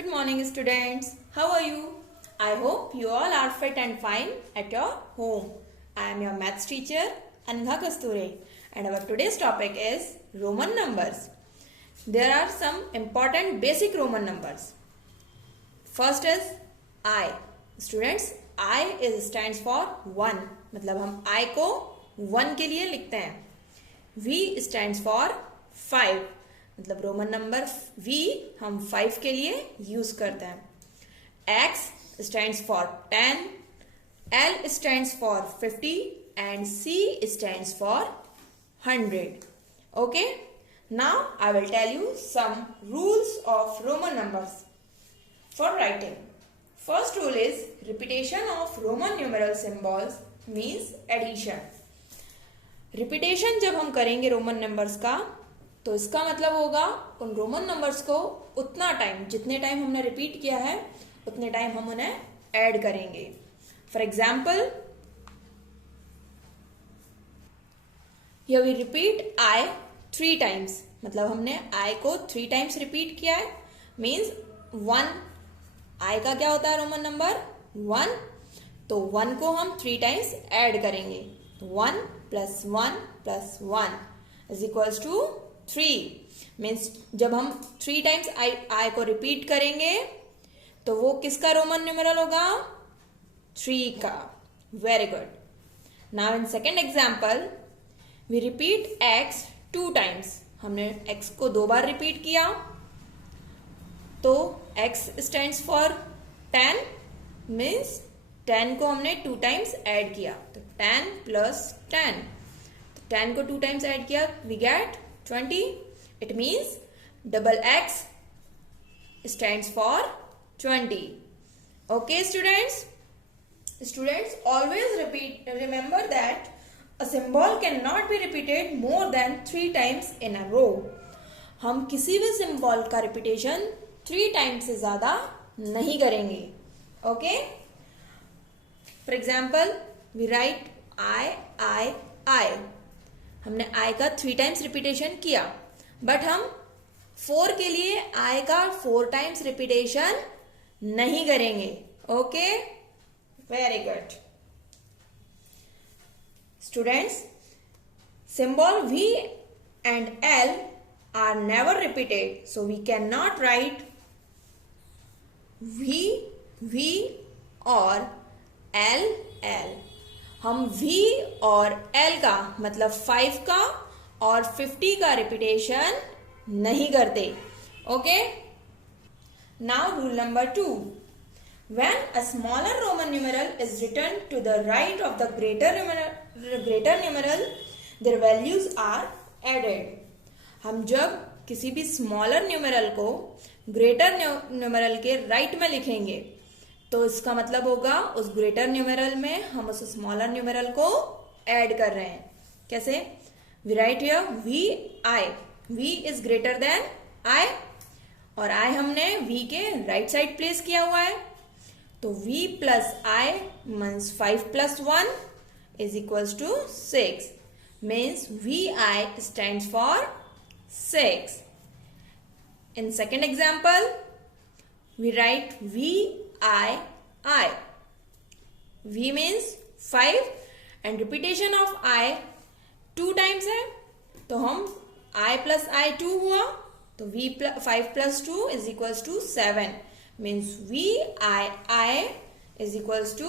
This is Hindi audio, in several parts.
Good morning, students. How are you? I hope you all are fit and fine at your home. I am your maths teacher, Angha Kasture, and our today's topic is Roman numbers. There are some important basic Roman numbers. First is I. Students, I stands for 1. मतलब हम I को 1 के लिए लिखते हैं. V stands for 5. मतलब रोमन नंबर V हम 5 के लिए यूज करते हैं. X stands for 10, L stands for 50 and C stands for 100. Okay? Now I will tell you some rules of Roman numbers for writing. First rule is repetition of Roman numeral symbols means addition. Repetition जब हम करेंगे रोमन नंबर्स का तो इसका मतलब होगा उन रोमन नंबर्स को उतना टाइम जितने टाइम हमने रिपीट किया है उतने टाइम हम उन्हें ऐड करेंगे. For example here we repeat I 3 times. मतलब हमने आई को 3 टाइम्स रिपीट किया है. मीन्स 1. आई का क्या होता है रोमन नंबर 1. तो 1 को हम 3 टाइम्स ऐड करेंगे. 1 plus 1 plus 1 is equals to 3. Means जब हम 3 टाइम्स आई को रिपीट करेंगे तो वो किसका रोमन न्यूमेरल होगा 3 का. Very good. Now in second example we repeat X 2 times. हमने एक्स को 2 बार रिपीट किया तो एक्स स्टैंड्स फॉर 10. मीन्स 10 को हमने 2 टाइम्स ऐड किया तो 10 plus 10. 10 को 2 टाइम्स ऐड किया we get 20. It means double X stands for 20. Okay students. Students always remember that a symbol can not be repeated more than 3 times in a row. हम किसी भी सिंबल का रिपीटेशन 3 टाइम्स से ज्यादा नहीं करेंगे. Okay. For example we write I. हमने I का 3 टाइम्स रिपीटेशन किया बट हम 4 के लिए I का 4 टाइम्स रिपीटेशन नहीं करेंगे. Okay. Very good. Students symbol V and L are never repeated, so we cannot write V or L. हम V और L का मतलब 5 का और 50 का रिपीटेशन नहीं करते. Okay. Now rule number 2. When a smaller Roman numeral is written to the right of the greater numeral their values are added. हम जब किसी भी स्मॉलर न्यूमेरल को ग्रेटर न्यूमेरल के राइट में लिखेंगे तो इसका मतलब होगा उस ग्रेटर न्यूमेरल में हम उस स्मॉलर न्यूमेरल को ऐड कर रहे हैं. कैसे? We write here V I. V is greater than I और आई हमने वी के राइट साइड प्लेस किया हुआ है तो V plus I means 5 plus 1 is equals to 6. Means V I stands for 6. In second example we write V I. V means 5 and repetition of I 2 times है तो हम I plus I 2 हुआ तो V 5 plus 2 is equals to 7. means V I is equals to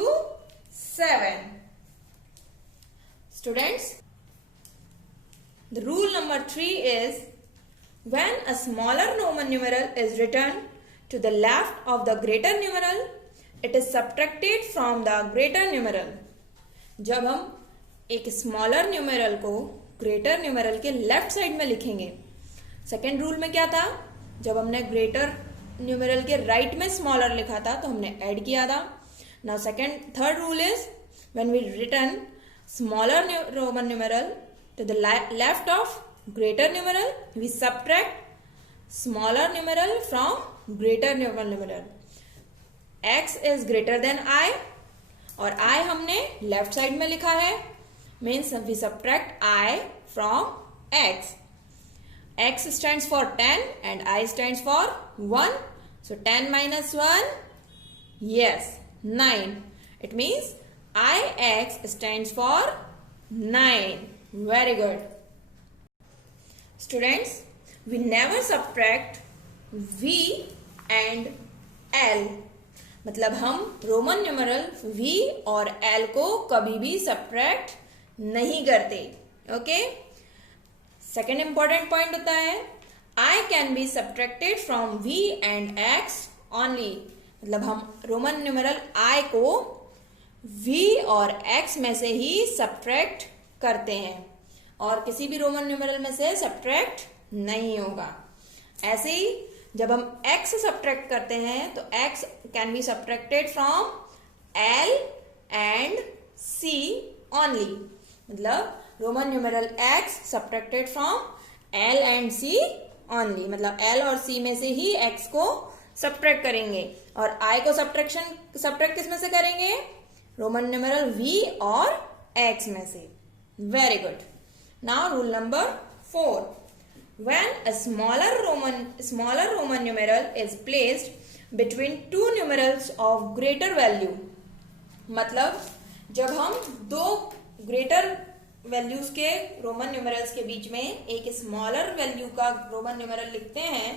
7. Students, the rule number 3 is when a smaller Roman numeral is written to the left of the greater numeral, it is subtracted from the greater numeral. जब हम एक स्मॉलर न्यूमेरल को ग्रेटर न्यूमेरल के लेफ्ट साइड में लिखेंगे. सेकेंड रूल में क्या था? जब हमने ग्रेटर न्यूमेरल के राइट में स्मॉलर लिखा था तो हमने ऐड किया था. Now third rule is when we return smaller Roman numeral to the left of greater numeral we subtract smaller numeral from greater numeral. x is greater than I और I हमने लेफ्ट साइड में लिखा है means we subtract I from x. X stands for 10 and I stands for 1. So 10 minus 1, yes, 9. It means IX stands for 9. Very good. Students, we never subtract V and L. मतलब हम रोमन न्यूमरल V और L को कभी भी सब्ट्रैक्ट नहीं करते. ओके. सेकेंड इंपॉर्टेंट पॉइंट होता है I can be subtracted from V and X only. मतलब हम रोमन न्यूमरल I को V और X में से ही सब्ट्रैक्ट करते हैं और किसी भी रोमन न्यूमरल में से सब्ट्रैक्ट नहीं होगा. ऐसे ही जब हम x सब्ट्रैक्ट करते हैं तो x can be subtracted from L and C only. मतलब Roman numeral x subtracted from L and C only. मतलब L और C में से ही x को सब्ट्रैक्ट करेंगे और I को सब्ट्रैक्ट किस में से करेंगे? रोमन न्यूमरल V और x में से. Very good. Now rule number 4. When a smaller Roman numeral is placed between two numerals of greater value, मतलब जब हम दो ग्रेटर वैल्यूज के रोमन न्यूमरल्स के बीच में एक स्मॉलर वैल्यू का रोमन न्यूमरल लिखते हैं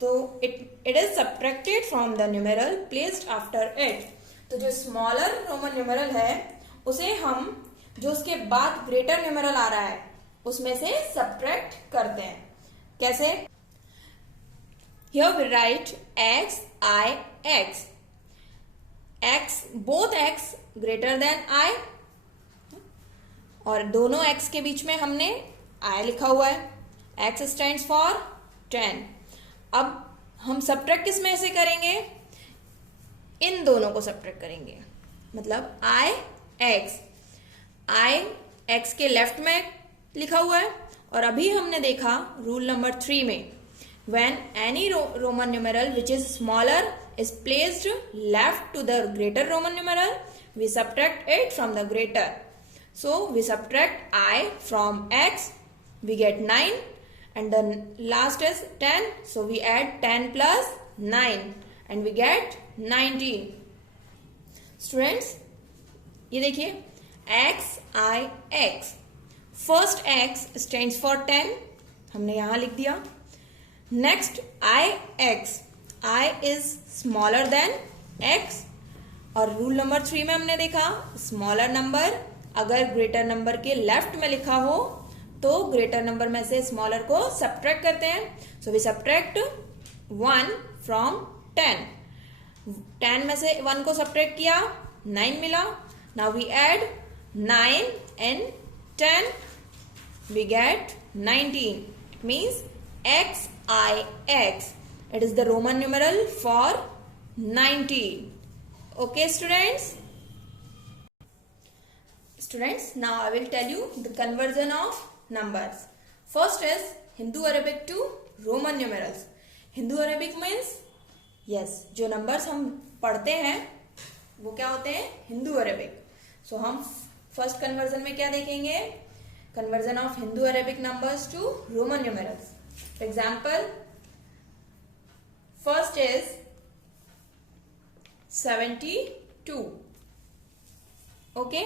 तो it is subtracted from the numeral placed after it. तो जो स्मॉलर रोमन न्यूमरल है उसे हम जो उसके बाद ग्रेटर न्यूमरल आ रहा है उसमें से सब्ट्रैक्ट करते हैं. कैसे? Here we write x, I, x. x, both x greater than I. और दोनों x के बीच में हमने I लिखा हुआ है. x stands for 10. अब हम सब्ट्रैक्ट किस में से करेंगे? इन दोनों को सब्ट्रैक्ट करेंगे. मतलब I, x. I, x के लेफ्ट में लिखा हुआ है और अभी हमने देखा रूल नंबर 3 में when any Roman numeral which is smaller is placed left to the greater Roman numeral we subtract it from the greater. So we subtract I from x, we get 9 and the last is 10, so we add 10 plus 9 and we get 19. Students, ये देखिए x, I, x. First x stands for 10, हमने यहां लिख दिया. Next IX, I is smaller than x और रूल नंबर 3 में हमने देखा स्मॉलर नंबर अगर ग्रेटर नंबर के लेफ्ट में लिखा हो तो ग्रेटर नंबर में से स्मॉलर को सब्ट्रैक्ट करते हैं. So we subtract 1 from 10. 10 में से 1 को सब्ट्रैक्ट किया 9 मिला. Now we add 9 and 10, we get 19. It means XIX. It is the Roman numeral for 19. Okay, students? Students, now I will tell you the conversion of numbers. First is Hindu Arabic to Roman numerals. Hindu Arabic means yes, जो numbers हम पढ़ते हैं वो क्या होते हैं? Hindu Arabic. So हम फर्स्ट कन्वर्जन में क्या देखेंगे? Conversion of Hindu Arabic numbers to Roman numerals. For example first is 72. Okay,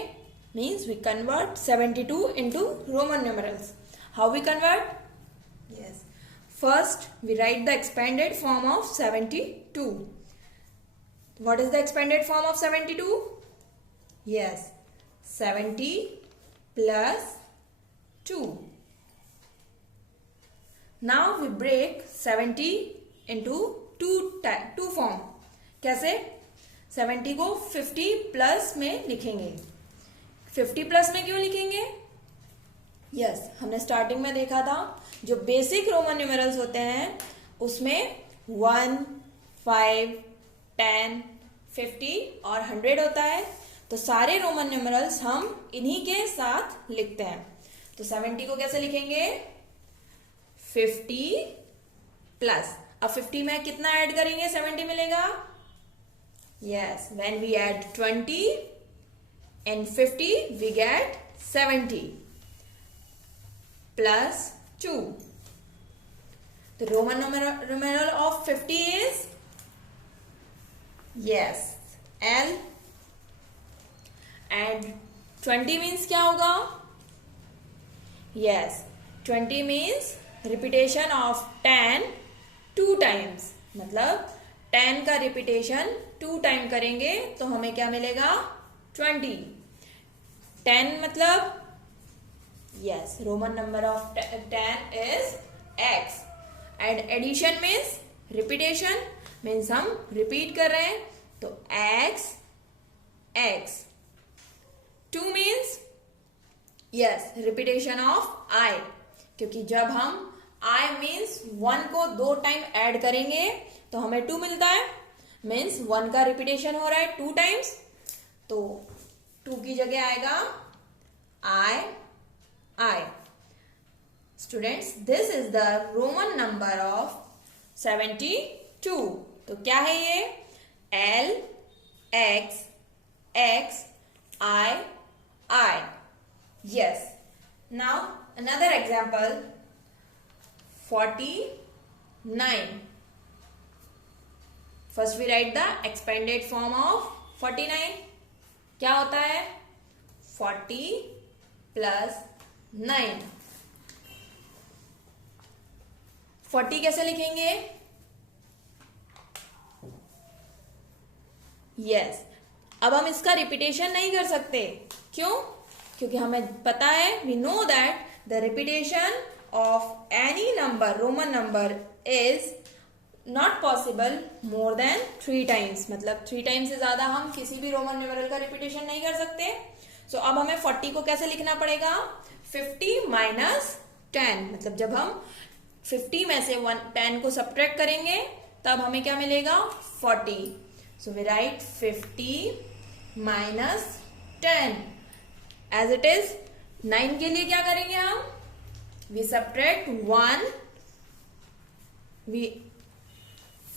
means we convert 72 into Roman numerals. How we convert? Yes. First, we write the expanded form of 72. What is the expanded form of 72? Yes. 70 plus 2. Now we break 70 into two form. कैसे? 70 को 50 प्लस में लिखेंगे. 50 प्लस में क्यों लिखेंगे? यस, हमने स्टार्टिंग में देखा था जो बेसिक रोमन न्यूमेरल्स होते हैं उसमें 1, 5, 10, 50 और 100 होता है. तो सारे रोमन न्यूमरल्स हम इन्हीं के साथ लिखते हैं. तो 70 को कैसे लिखेंगे? 50 प्लस. अब 50 में कितना ऐड करेंगे? 70 मिलेगा. Yes, when we add 20 and 50 we get 70 plus 2. The Roman numeral of 50 is yes L and 20 means क्या होगा? Yes 20 means repetition of 10 2 times, मतलब 10 का रिपीटेशन 2 टाइम करेंगे तो हमें क्या मिलेगा? 20. 10 मतलब yes Roman number of 10 is x and addition means repetition means हम रिपीट कर रहे हैं तो x x. 2 means yes repetition of I, क्योंकि जब हम I मीन्स 1 को 2 टाइम ऐड करेंगे तो हमें 2 मिलता है, मीन्स 1 का रिपीटेशन हो रहा है 2 टाइम्स, तो 2 की जगह आएगा I. Students this is the Roman number of 72. तो क्या है ये? L X X I. Yes. Now another example. 49. First we write the expanded form of 49. क्या होता है? 40 प्लस 9. 40 कैसे लिखेंगे? यस अब हम इसका रिपीटेशन नहीं कर सकते. क्यों? क्योंकि हमें पता है, we know that the repetition of any number Roman number is not possible more than 3 times, मतलब 3 टाइम्स से ज्यादा हम किसी भी रोमन न्यूमेरल का रिपीटेशन नहीं कर सकते. सो अब हमें 40 को कैसे लिखना पड़ेगा? 50 माइनस 10, मतलब जब हम 50 में से 10 को सब्ट्रैक्ट करेंगे तब हमें क्या मिलेगा? 40. So we write 50 minus 10 as it is. 9 के लिए क्या करेंगे हम? वी सब्ट्रैक्ट 1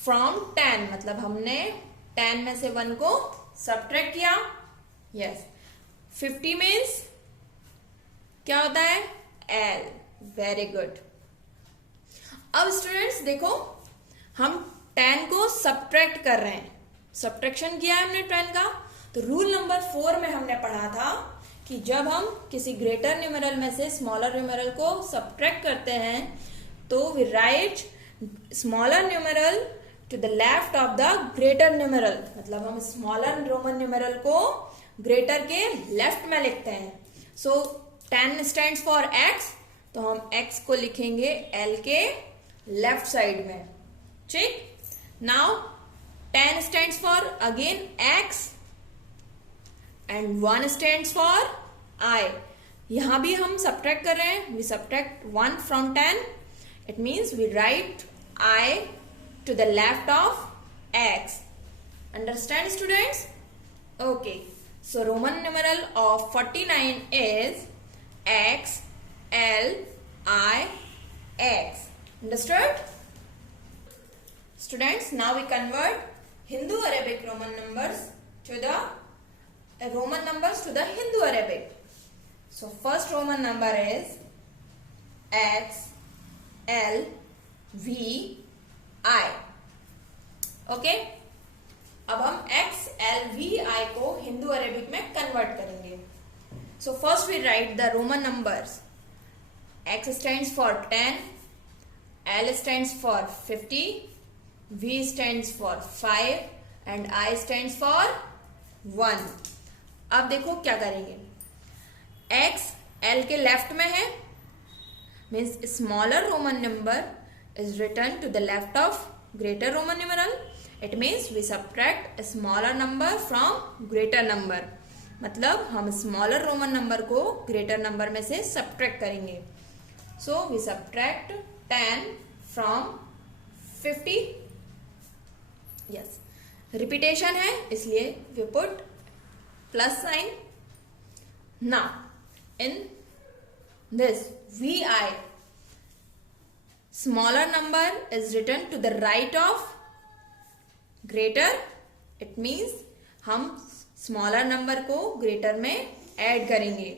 फ्रॉम 10, मतलब हमने 10 में से 1 को सब्ट्रैक्ट किया. यस 50 मीन्स क्या होता है? L. Very good. अब स्टूडेंट्स देखो, हम 10 को सब्ट्रैक्ट कर रहे हैं, सब्ट्रैक्शन किया है हमने 10 का. तो रूल नंबर 4 में हमने पढ़ा था कि जब हम किसी ग्रेटर न्यूमेरल में से स्मॉलर न्यूमेरल को सब्ट्रैक्ट करते हैं तो we write smaller numeral to the left of the greater numeral, मतलब हम स्मॉलर रोमन न्यूमेरल को ग्रेटर के लेफ्ट में लिखते हैं. सो 10 स्टैंड्स फॉर x, तो हम x को लिखेंगे L के लेफ्ट साइड में. ठीक. Now 10 stands for again x and 1 stands for I. यहां भी हम सब्ट्रैक्ट कर रहे हैं, we subtract 1 from 10. It means we write I to the left of x. Understand students? Okay. So Roman numeral of 49 is x L I x. Understood? Students, now we convert Hindu Arabic Roman numbers to the Hindu Arabic. So first Roman number is x L V I. Okay. अब हम x L V I को हिंदू अरेबिक में कन्वर्ट करेंगे. So first we write the Roman numbers. x stands for 10, L stands for 50, V stands for 5 and I stands for 1. अब देखो क्या करेंगे. x L के लेफ्ट में है, means smaller Roman number is written to the left of greater Roman numeral. It means we subtract a smaller number from greater number. मतलब हम smaller Roman number को greater number में से subtract करेंगे. So we subtract 10 from 50. Yes. Repetition है इसलिए we put plus sign. Now in this VI, smaller number is written to the right of greater. It means हम smaller number को greater में add करेंगे.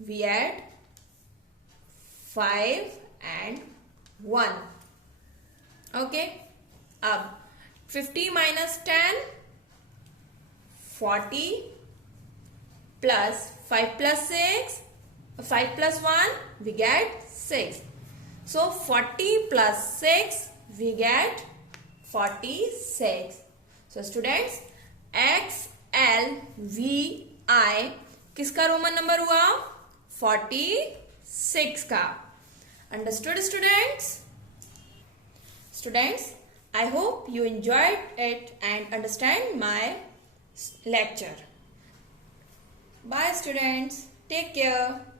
We add 5 and 1. Okay. अब 50 minus 10, 40 plus 5 plus 6, 5 plus 1, we get 6. So 40 plus 6, we get 46. So students, X L V I किसका रोमन नंबर हुआ? 46 का. Understood students? Students, I hope you enjoyed it and understand my lecture. Bye students. Take care.